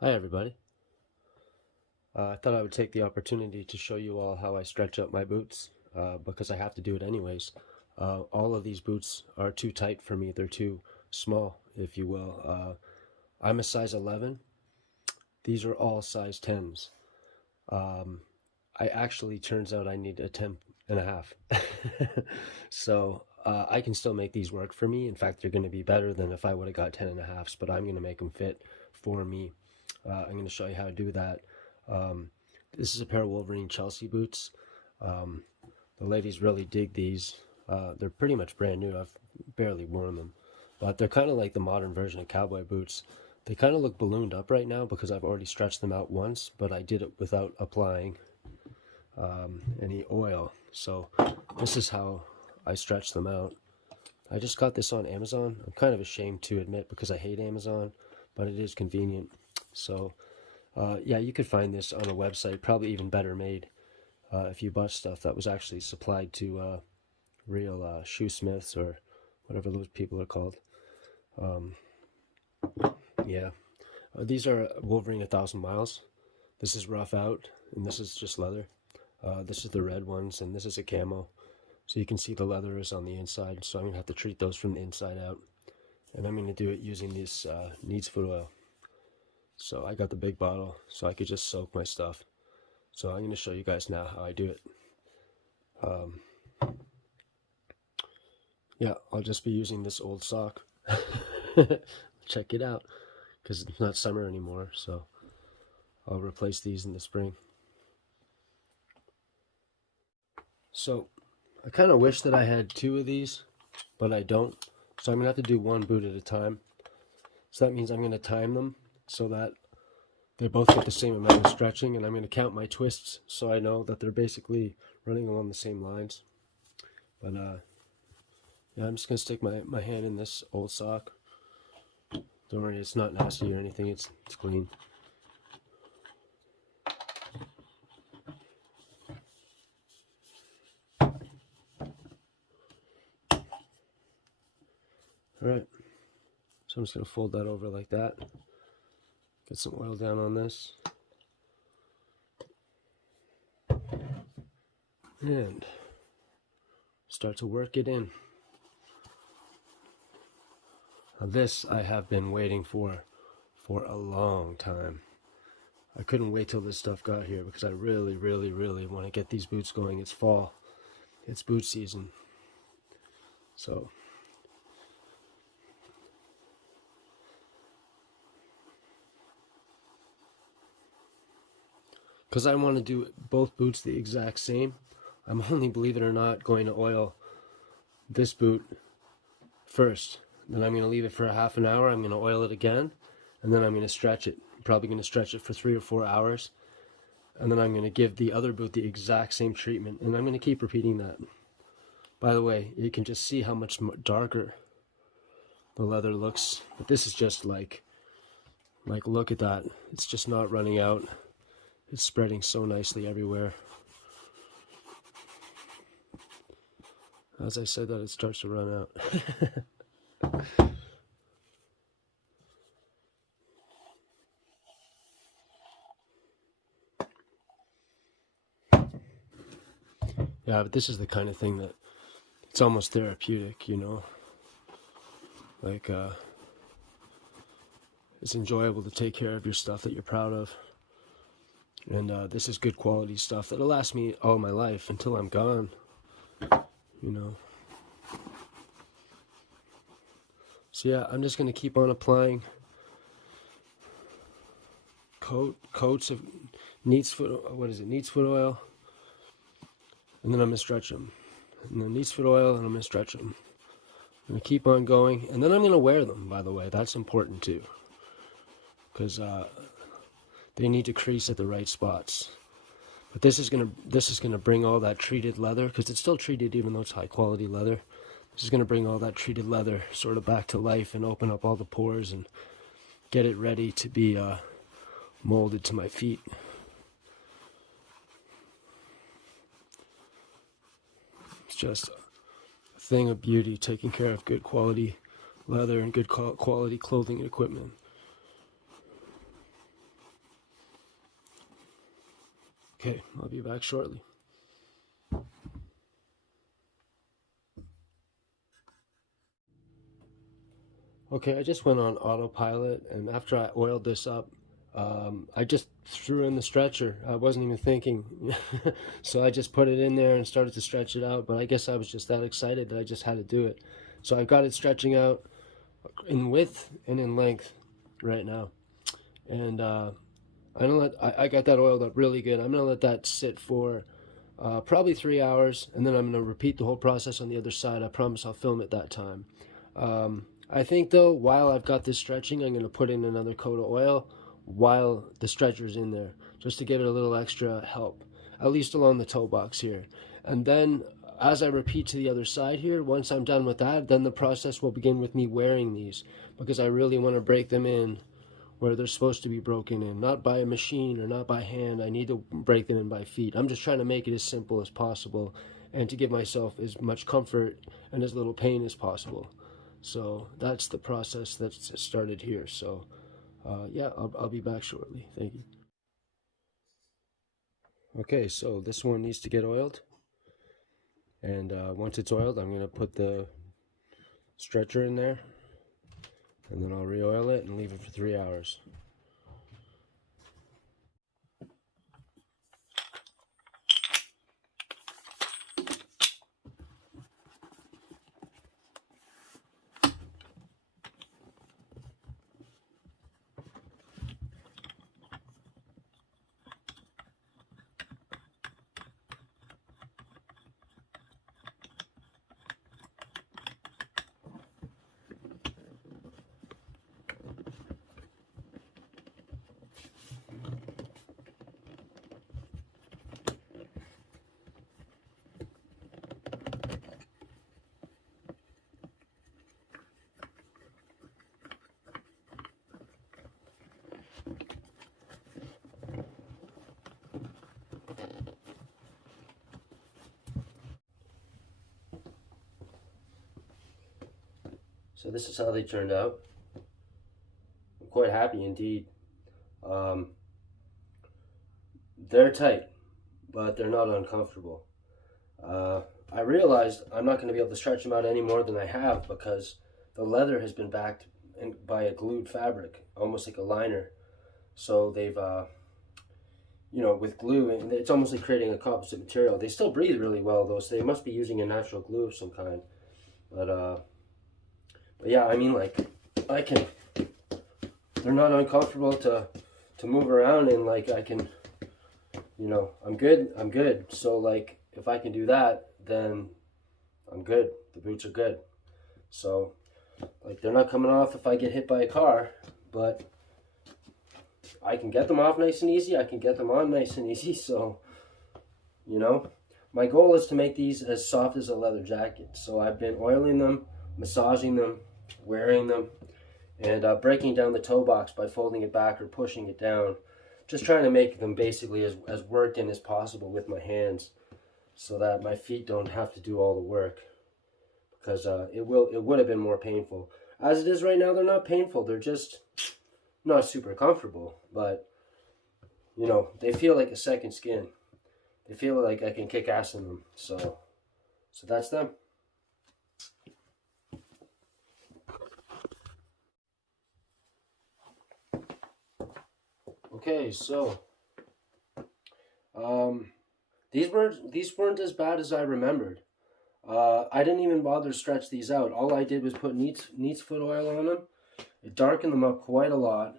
Hi everybody. I thought I would take the opportunity to show you all how I stretch up my boots because I have to do it anyways. All of these boots are too tight for me. They're too small, if you will. I'm a size 11. These are all size 10s. Um, I actually turns out I need a 10 and a half. So I can still make these work for me. In fact, they're going to be better than if I would have got 10 and a halves, but I'm going to make them fit for me. I'm going to show you how to do that. Um, this is a pair of Wolverine Chelsea boots. Um, the ladies really dig these. They're pretty much brand new. I've barely worn them, but they're kind of like the modern version of cowboy boots. They kind of look ballooned up right now because I've already stretched them out once, but I did it without applying any oil. So this is how I stretch them out. I just got this on Amazon. I'm kind of ashamed to admit because I hate Amazon, but it is convenient. So yeah, you could find this on a website, probably even better made if you bought stuff that was actually supplied to real shoesmiths or whatever those people are called. Um, yeah, these are Wolverine 1,000 miles. This is rough out, and this is just leather. This is the red ones, and this is a camo. So you can see the leather is on the inside, so I'm going to have to treat those from the inside out. And I'm going to do it using this Neatsfoot oil. So I got the big bottle, so I could just soak my stuff. So I'm going to show you guys now how I do it. Yeah, I'll just be using this old sock. Check it out, because it's not summer anymore, so I'll replace these in the spring. So I kind of wish that I had two of these, but I don't. So I'm going to have to do one boot at a time. So that means I'm going to time them so that they both get the same amount of stretching, and I'm going to count my twists so I know that they're basically running along the same lines. But yeah, I'm just going to stick my hand in this old sock. Don't worry, it's not nasty or anything, it's clean. Alright, so I'm just going to fold that over like that. Get some oil down on this. And start to work it in. Now this I have been waiting for a long time. I couldn't wait till this stuff got here because I really want to get these boots going. It's fall. It's boot season. So because I want to do both boots the exact same, I'm only, believe it or not, going to oil this boot first. Then I'm going to leave it for a half an hour. I'm going to oil it again, and then I'm going to stretch it. I'm probably going to stretch it for 3 or 4 hours, and then I'm going to give the other boot the exact same treatment, and I'm going to keep repeating that. By the way, you can just see how much darker the leather looks. But this is just like look at that. It's just not running out. It's spreading so nicely everywhere. As I said that, it starts to run out. Yeah, but this is the kind of thing that it's almost therapeutic, you know? Like, it's enjoyable to take care of your stuff that you're proud of. And this is good quality stuff that'll last me all my life until I'm gone, you know? So yeah, I'm just going to keep on applying coats of Neatsfoot, what is it, Neatsfoot oil, and then I'm going to stretch them. And then Neatsfoot oil, and I'm going to stretch them. I'm going to keep on going, and then I'm going to wear them, by the way. That's important too, because they need to crease at the right spots. But this is gonna bring all that treated leather, because it's still treated even though it's high quality leather. This is gonna bring all that treated leather sort of back to life and open up all the pores and get it ready to be molded to my feet. It's just a thing of beauty, taking care of good quality leather and good quality clothing and equipment. Okay, I'll be back shortly. Okay, I just went on autopilot, and after I oiled this up, I just threw in the stretcher. I wasn't even thinking. So I just put it in there and started to stretch it out, but I guess I was just that excited that I just had to do it. So I've got it stretching out in width and in length right now. And I got that oiled up really good. I'm gonna let that sit for probably 3 hours, and then I'm gonna repeat the whole process on the other side. I promise I'll film it that time. I think though, while I've got this stretching, I'm gonna put in another coat of oil while the stretcher's in there, just to give it a little extra help, at least along the toe box here. And then as I repeat to the other side here, once I'm done with that, then the process will begin with me wearing these, because I really want to break them in where they're supposed to be broken in, not by a machine or not by hand. I need to break them in by feet. I'm just trying to make it as simple as possible and to give myself as much comfort and as little pain as possible. So that's the process that's started here. So yeah, I'll be back shortly. Thank you. Okay, so this one needs to get oiled. And once it's oiled, I'm going to put the stretcher in there. And then I'll re-oil it and leave it for 3 hours. So this is how they turned out. I'm quite happy indeed. They're tight, but they're not uncomfortable. I realized I'm not going to be able to stretch them out any more than I have, because the leather has been backed by a glued fabric, almost like a liner. So they've, you know, with glue, and it's almost like creating a composite material. They still breathe really well though, so they must be using a natural glue of some kind. But yeah, I mean, like, they're not uncomfortable to move around, and like I can, you know, I'm good. So like, if I can do that, then I'm good. The boots are good. So like, they're not coming off if I get hit by a car, but I can get them off nice and easy. I can get them on nice and easy. So, you know, my goal is to make these as soft as a leather jacket. So I've been oiling them, massaging them, wearing them, and breaking down the toe box by folding it back or pushing it down. Just trying to make them basically as worked in as possible with my hands, so that my feet don't have to do all the work, because it would have been more painful. As it is right now, they're not painful. They're just not super comfortable, but you know, they feel like a second skin. They feel like I can kick ass in them. So that's them. Okay, so these weren't as bad as I remembered. I didn't even bother to stretch these out. All I did was put Neatsfoot oil on them. It darkened them up quite a lot,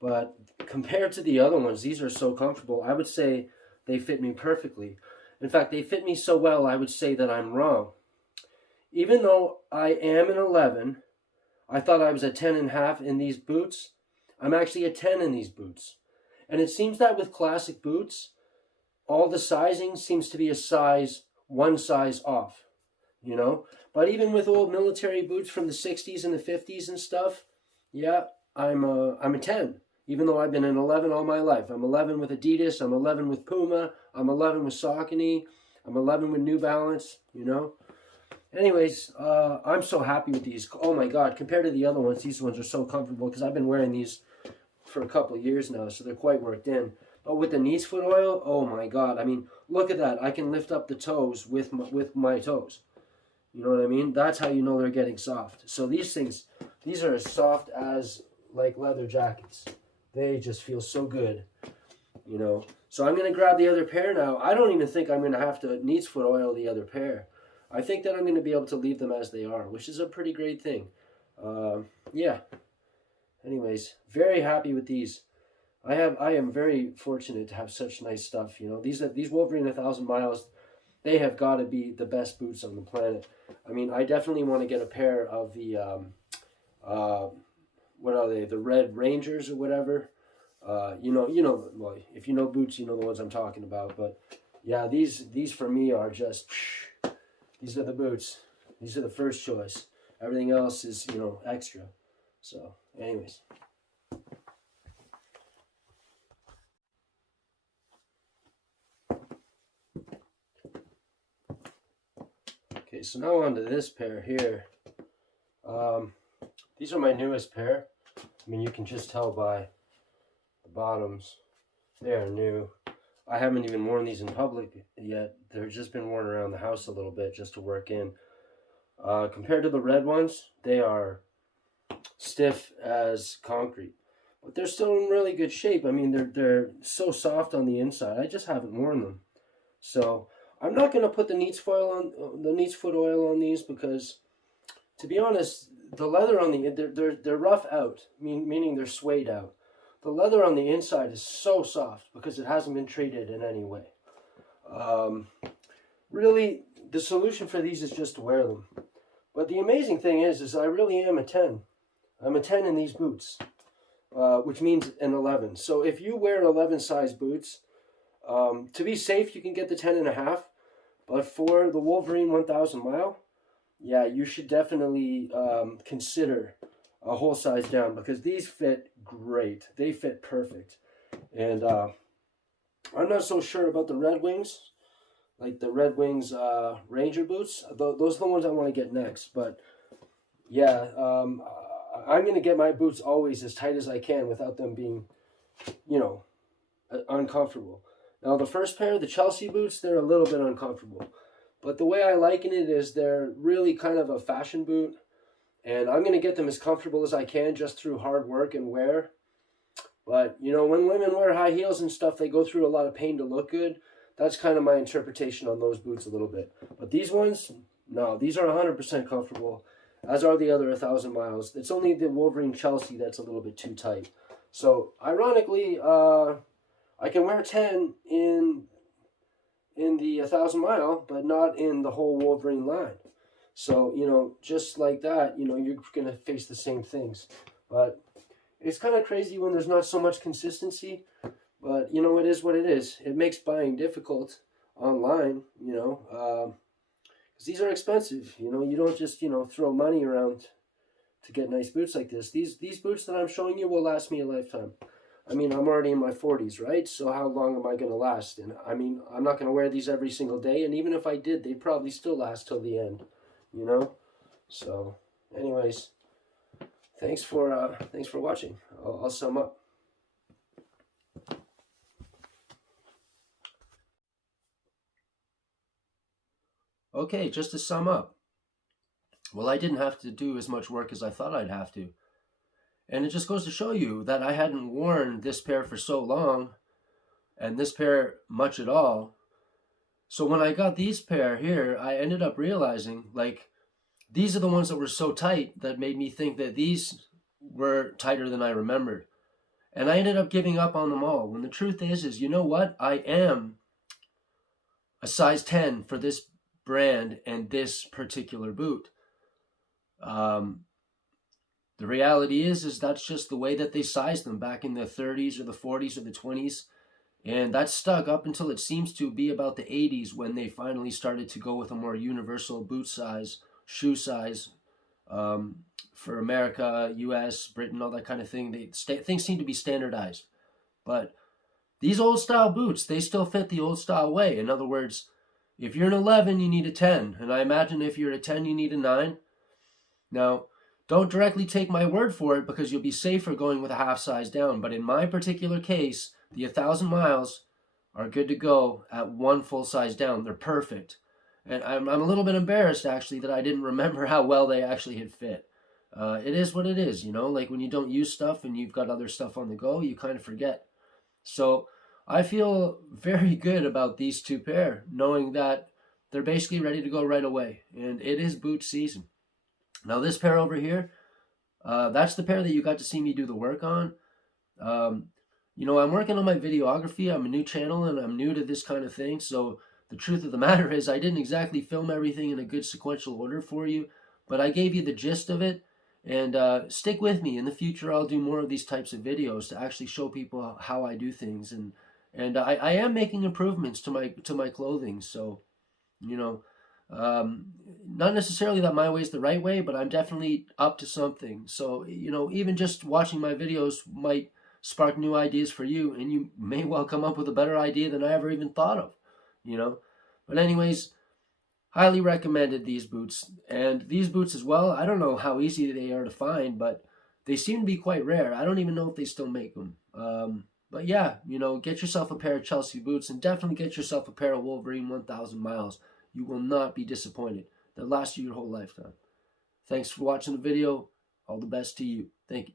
but compared to the other ones, these are so comfortable. I would say they fit me perfectly. In fact, they fit me so well, I would say that I'm wrong. Even though I am an 11, I thought I was a 10.5 in these boots. I'm actually a 10 in these boots. And it seems that with classic boots, all the sizing seems to be one size off, you know? But even with old military boots from the 60s and the 50s and stuff, yeah, I'm a 10, even though I've been an 11 all my life. I'm 11 with Adidas, I'm 11 with Puma, I'm 11 with Saucony, I'm 11 with New Balance, you know? Anyways, I'm so happy with these. Oh my God, compared to the other ones, these ones are so comfortable, because I've been wearing these for a couple of years now, so they're quite worked in. But with the Neatsfoot oil, oh my God. I mean, look at that. I can lift up the toes with my toes. You know what I mean? That's how you know they're getting soft. So these things, these are as soft as like leather jackets. They just feel so good, you know. So I'm going to grab the other pair now. I don't even think I'm going to have to Neatsfoot oil the other pair. I think that I'm going to be able to leave them as they are, which is a pretty great thing. Yeah. Anyways, very happy with these. I am very fortunate to have such nice stuff. You know, these Wolverine 1,000 miles, they have got to be the best boots on the planet. I mean, I definitely want to get a pair of the what are they? The Red Rangers or whatever. You know. Well, if you know boots, you know the ones I'm talking about. But yeah, these for me are just. These are the boots. These are the first choice. Everything else is, you know, extra. So, anyways. Okay, so now on to this pair here. These are my newest pair. I mean, you can just tell by the bottoms. They are new. I haven't even worn these in public yet. They've just been worn around the house a little bit just to work in. Compared to the red ones, they are stiff as concrete. But they're still in really good shape. I mean, they're so soft on the inside. I just haven't worn them. So I'm not going to put the Neatsfoot oil on these because, to be honest, the leather on they're rough out, meaning they're suede out. The leather on the inside is so soft because it hasn't been treated in any way. Really, the solution for these is just to wear them. But the amazing thing is I really am a 10. I'm a 10 in these boots, which means an 11. So if you wear 11 size boots, to be safe, you can get the 10.5. But for the Wolverine 1,000 mile, yeah, you should definitely consider a whole size down because these fit great. They fit perfect. And I'm not so sure about the Red Wings, like the Red Wings Ranger boots. Those are the ones I want to get next. But yeah, I'm going to get my boots always as tight as I can without them being, you know, uncomfortable. Now the first pair, the Chelsea boots, they're a little bit uncomfortable. But the way I liken it is they're really kind of a fashion boot. And I'm going to get them as comfortable as I can just through hard work and wear. But, you know, when women wear high heels and stuff, they go through a lot of pain to look good. That's kind of my interpretation on those boots a little bit. But these ones, no, these are 100% comfortable, as are the other 1,000 miles. It's only the Wolverine Chelsea that's a little bit too tight. So, ironically, I can wear 10 in the 1,000 mile, but not in the whole Wolverine line. So, you know, just like that, you know, you're going to face the same things. But it's kind of crazy when there's not so much consistency. But, you know, it is what it is. It makes buying difficult online, you know, because these are expensive. You know, you don't just, you know, throw money around to get nice boots like this. These boots that I'm showing you will last me a lifetime. I mean, I'm already in my 40s, right? So how long am I going to last? And I mean, I'm not going to wear these every single day. And even if I did, they'd probably still last till the end. You know, so anyways, thanks for watching. I'll sum up. Okay, just to sum up. Well, I didn't have to do as much work as I thought I'd have to. And it just goes to show you that I hadn't worn this pair for so long and this pair much at all. So when I got these pair here, I ended up realizing, like, these are the ones that were so tight that made me think that these were tighter than I remembered. And I ended up giving up on them all. When the truth is you know what? I am a size 10 for this brand and this particular boot. The reality is that's just the way that they sized them back in the 30s or the 40s or the 20s. And that stuck up until it seems to be about the 80s when they finally started to go with a more universal boot size, shoe size for America, US, Britain, all that kind of thing. Things seem to be standardized. But these old style boots, they still fit the old style way. In other words, if you're an 11, you need a 10. And I imagine if you're a 10, you need a 9. Now, don't directly take my word for it because you'll be safer going with a half size down. But in my particular case, The 1,000 miles are good to go at one full size down. They're perfect. And I'm a little bit embarrassed, actually, that I didn't remember how well they actually had fit. It is what it is, you know, like when you don't use stuff and you've got other stuff on the go, you kind of forget. So I feel very good about these two pair, knowing that they're basically ready to go right away. And it is boot season. Now this pair over here, that's the pair that you got to see me do the work on. You know, I'm working on my videography. I'm a new channel and I'm new to this kind of thing. So the truth of the matter is I didn't exactly film everything in a good sequential order for you, but I gave you the gist of it. And stick with me. In the future, I'll do more of these types of videos to actually show people how I do things. And I am making improvements to my clothing. So, you know, not necessarily that my way is the right way, but I'm definitely up to something. So, you know, even just watching my videos might spark new ideas for you, and you may well come up with a better idea than I ever even thought of, you know. But anyways, highly recommended these boots. And these boots as well, I don't know how easy they are to find, but they seem to be quite rare. I don't even know if they still make them. But yeah, you know, get yourself a pair of Chelsea boots, and definitely get yourself a pair of Wolverine 1,000 miles. You will not be disappointed. They'll last you your whole lifetime. Thanks for watching the video. All the best to you. Thank you.